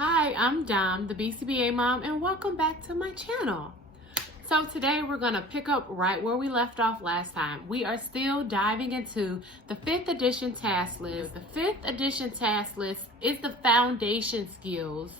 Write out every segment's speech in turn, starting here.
Hi, I'm Dom, the BCBA mom, and welcome back to my channel. So today we're going to pick up right where we left off last time. We are still diving into the 5th edition task list. The 5th edition task list is the foundation skills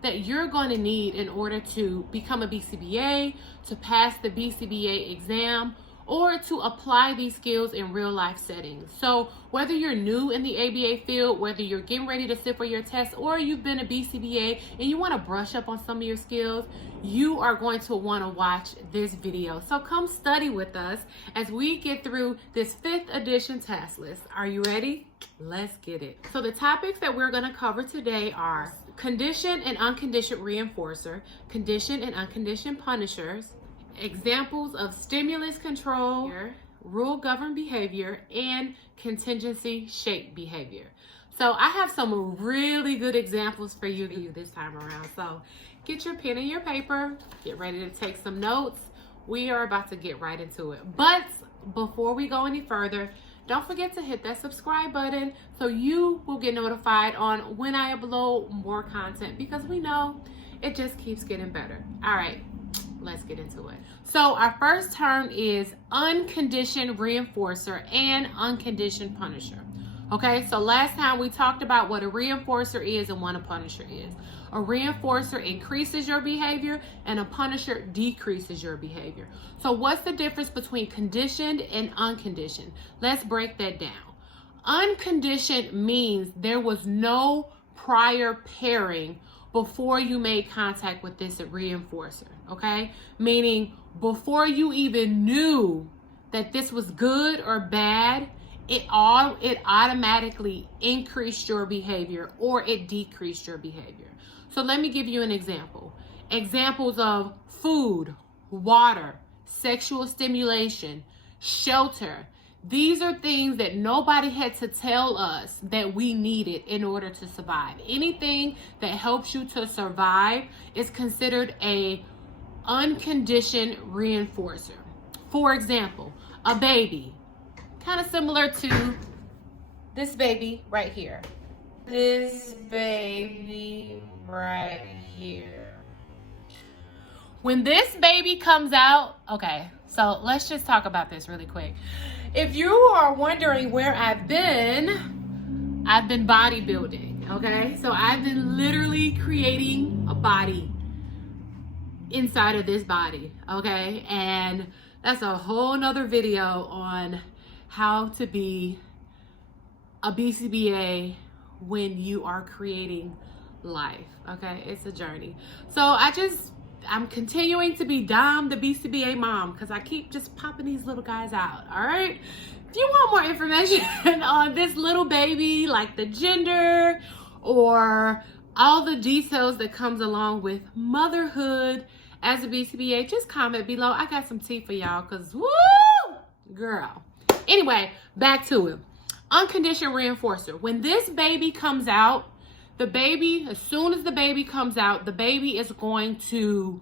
that you're going to need in order to become a BCBA, to pass the BCBA exam, or to apply these skills in real life settings. So whether you're new in the ABA field, whether you're getting ready to sit for your test, or you've been a BCBA and you want to brush up on some of your skills, you are going to want to watch this video. So come study with us as we get through this 5th edition task list. Are you ready? Let's get it. So the topics that we're going to cover today are conditioned and unconditioned reinforcer, conditioned and unconditioned punishers, examples of stimulus control, rule governed behavior, and contingency shaped behavior. So I have some really good examples for you this time around. So get your pen and your paper, get ready to take some notes. We are about to get right into it. But before we go any further, don't forget to hit that subscribe button so you will get notified on when I upload more content, because we know it just keeps getting better. All right. Let's get into it. So our first term is unconditioned reinforcer and unconditioned punisher. Okay, so last time we talked about what a reinforcer is and what a punisher is. A reinforcer increases your behavior and a punisher decreases your behavior. So what's the difference between conditioned and unconditioned? Let's break that down. Unconditioned means there was no prior pairing before you made contact with this reinforcer, okay? Meaning before you even knew that this was good or bad, it automatically increased your behavior or it decreased your behavior. So let me give you an example. Examples of food, water, sexual stimulation, shelter. These are things that nobody had to tell us that we needed in order to survive. Anything that helps you to survive is considered a unconditioned reinforcer. For example, a baby, kind of similar to this baby right here. This baby right here. When this baby comes out, okay, so let's just talk about this really quick. If you are wondering where I've been bodybuilding, okay? So I've been literally creating a body inside of this body, okay? And that's a whole nother video on how to be a BCBA when you are creating life, okay? It's a journey. So I'm continuing to be Dom, the BCBA mom, because I keep just popping these little guys out, all right? If you want more information on this little baby, like the gender or all the details that comes along with motherhood as a BCBA, just comment below. I got some tea for y'all, because woo, girl. Anyway, back to it. Unconditioned reinforcer. When this baby comes out, the baby, as soon as the baby comes out, the baby is going to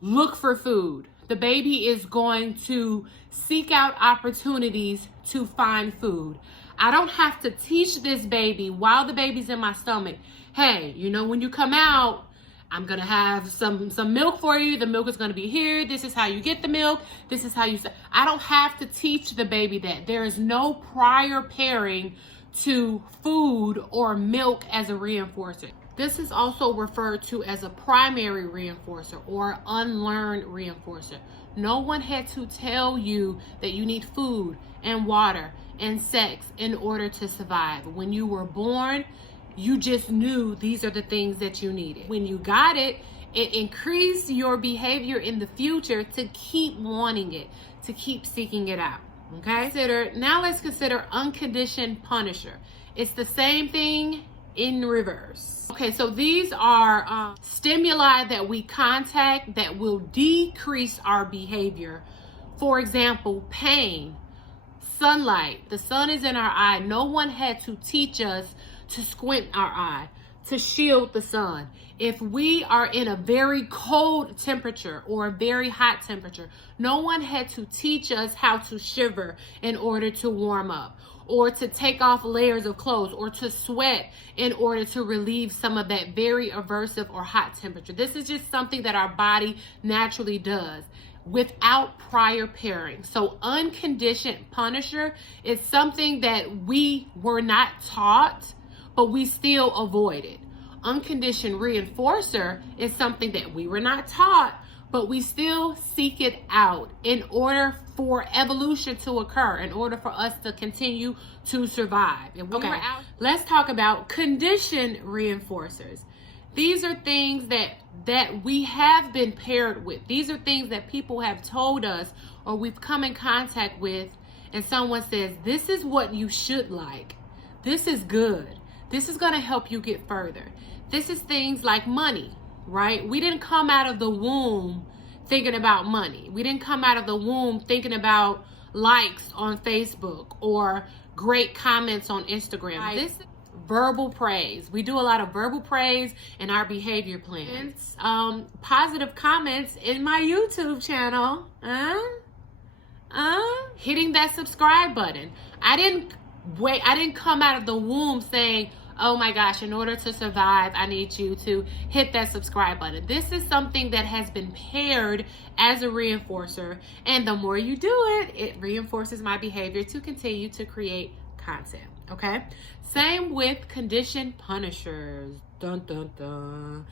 look for food. The baby is going to seek out opportunities to find food. I don't have to teach this baby while the baby's in my stomach, hey, you know, when you come out, I'm going to have some milk for you. The milk is going to be here. This is how you get the milk. This is how you... I don't have to teach the baby that. There is no prior pairing to food or milk as a reinforcer. This is also referred to as a primary reinforcer or unlearned reinforcer. No one had to tell you that you need food and water and sex in order to survive. When you were born, you just knew these are the things that you needed. When you got it, it increased your behavior in the future to keep wanting it, to keep seeking it out. Okay, now let's consider unconditioned punisher. It's the same thing in reverse. Okay, so these are stimuli that we contact that will decrease our behavior. For example, pain, sunlight. The sun is in our eye. No one had to teach us to squint our eye, to shield the sun. If we are in a very cold temperature or a very hot temperature, no one had to teach us how to shiver in order to warm up. or to take off layers of clothes, or to sweat in order to relieve some of that very aversive or hot temperature. This is just something that our body naturally does without prior pairing. So unconditioned punisher is something that we were not taught, but we still avoided. Unconditioned reinforcer is something that we were not taught, but we still seek it out in order for evolution to occur, in order for us to continue to survive. And okay, let's talk about conditioned reinforcers. These are things that we have been paired with. These are things that people have told us, or we've come in contact with, and someone says, this is what you should like. This is good. This is going to help you get further. This is things like money, right? We didn't come out of the womb thinking about money. We didn't come out of the womb thinking about likes on Facebook or great comments on Instagram. Right. This is verbal praise. We do a lot of verbal praise in our behavior plans. Positive comments in my YouTube channel. Hitting that subscribe button. I didn't come out of the womb saying, oh my gosh, in order to survive, I need you to hit that subscribe button. This is something that has been paired as a reinforcer, and the more you do it, it reinforces my behavior to continue to create content, okay? Same with conditioned punishers. Dun, dun, dun.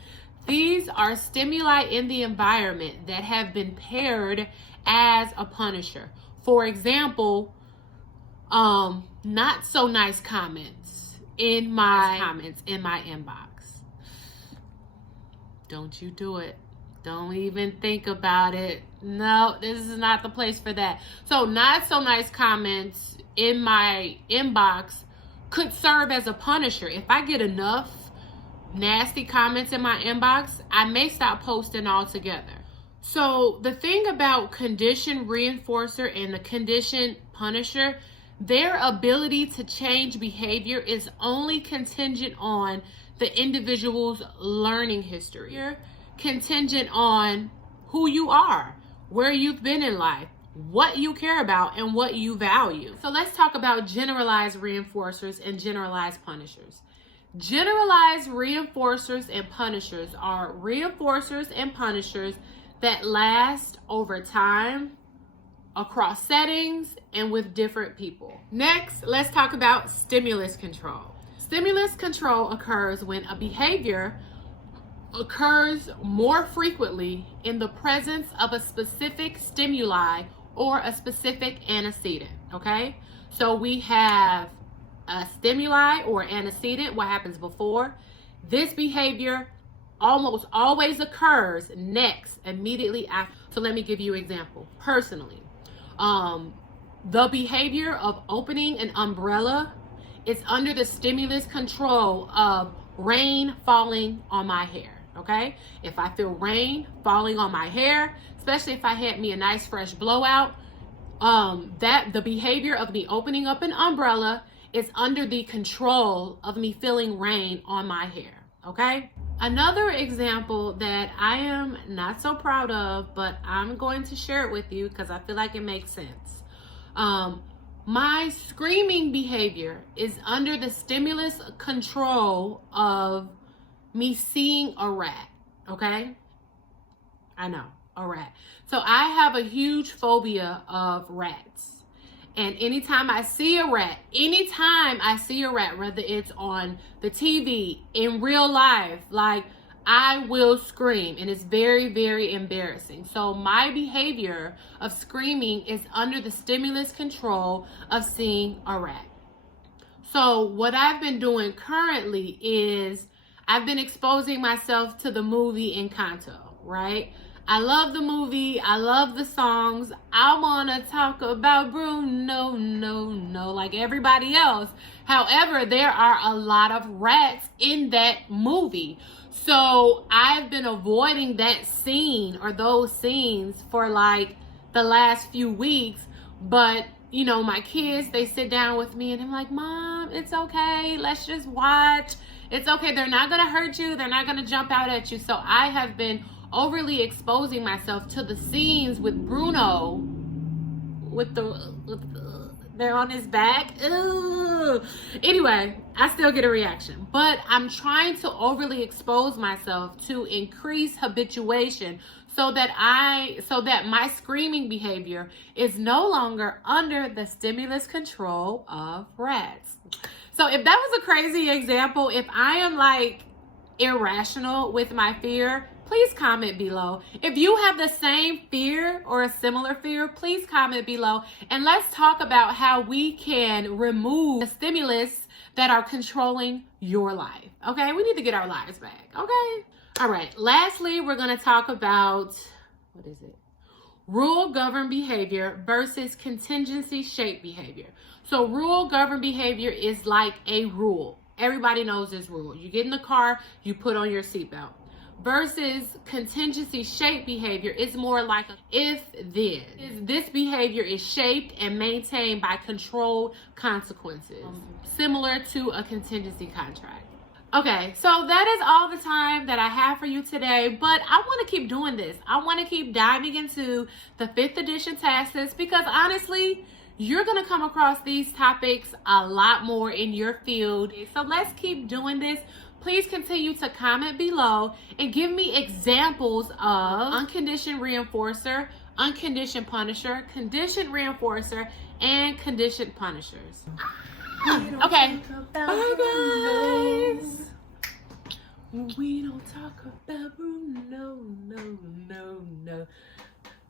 These are stimuli in the environment that have been paired as a punisher. For example, not so nice comments in my inbox. Don't you do it. Don't even think about it. No, this is not the place for that. So not so nice comments in my inbox could serve as a punisher. If I get enough nasty comments in my inbox, I may stop posting altogether. So the thing about conditioned reinforcer and the conditioned punisher, their ability to change behavior is only contingent on the individual's learning history, contingent on who you are, where you've been in life, what you care about, and what you value. So let's talk about generalized reinforcers and generalized punishers. Generalized reinforcers and punishers are reinforcers and punishers that last over time, across settings, and with different people. Next, let's talk about stimulus control. Stimulus control occurs when a behavior occurs more frequently in the presence of a specific stimuli or a specific antecedent, okay? So we have a stimuli or antecedent, what happens before. This behavior almost always occurs next, immediately after. So let me give you an example. Personally, the behavior of opening an umbrella is under the stimulus control of rain falling on my hair, okay? If I feel rain falling on my hair, especially if I had me a nice fresh blowout, that the behavior of me opening up an umbrella is under the control of me feeling rain on my hair, okay? Another example that I am not so proud of, but I'm going to share it with you because I feel like it makes sense. My screaming behavior is under the stimulus control of me seeing a rat, okay? I know, a rat. So I have a huge phobia of rats. And anytime I see a rat, whether it's on the TV, in real life, like, I will scream, and it's very, very embarrassing. So my behavior of screaming is under the stimulus control of seeing a rat. So what I've been doing currently is I've been exposing myself to the movie Encanto, right? I love the movie. I love the songs. I want to talk about Bruno, no, like everybody else. However, there are a lot of rats in that movie. So I've been avoiding that scene or those scenes for like the last few weeks. But, you know, my kids, they sit down with me and I'm like, Mom, it's okay. Let's just watch. It's okay. They're not going to hurt you. They're not going to jump out at you. So I have been overly exposing myself to the scenes with Bruno, with the They're on his back. Ooh. Anyway, I still get a reaction, but I'm trying to overly expose myself to increase habituation so that my screaming behavior is no longer under the stimulus control of rats. So if that was a crazy example, if I am like irrational with my fear, please comment below. If you have the same fear or a similar fear, please comment below. And let's talk about how we can remove the stimulus that are controlling your life. Okay, we need to get our lives back. Okay. All right. Lastly, we're going to talk about, what is it? Rule governed behavior versus contingency shaped behavior. So rule governed behavior is like a rule. Everybody knows this rule. You get in the car, you put on your seatbelt. Versus contingency shaped behavior, it's more like a if then. This behavior is shaped and maintained by controlled consequences, similar to a contingency contract. Okay, so that is all the time that I have for you today, but I want to keep doing this. I want to keep diving into the 5th edition task list because honestly, you're going to come across these topics a lot more in your field. So let's keep doing this. Please continue to comment below and give me examples of unconditioned reinforcer, unconditioned punisher, conditioned reinforcer, and conditioned punishers. Okay, bye guys. We don't talk about Bruno, no.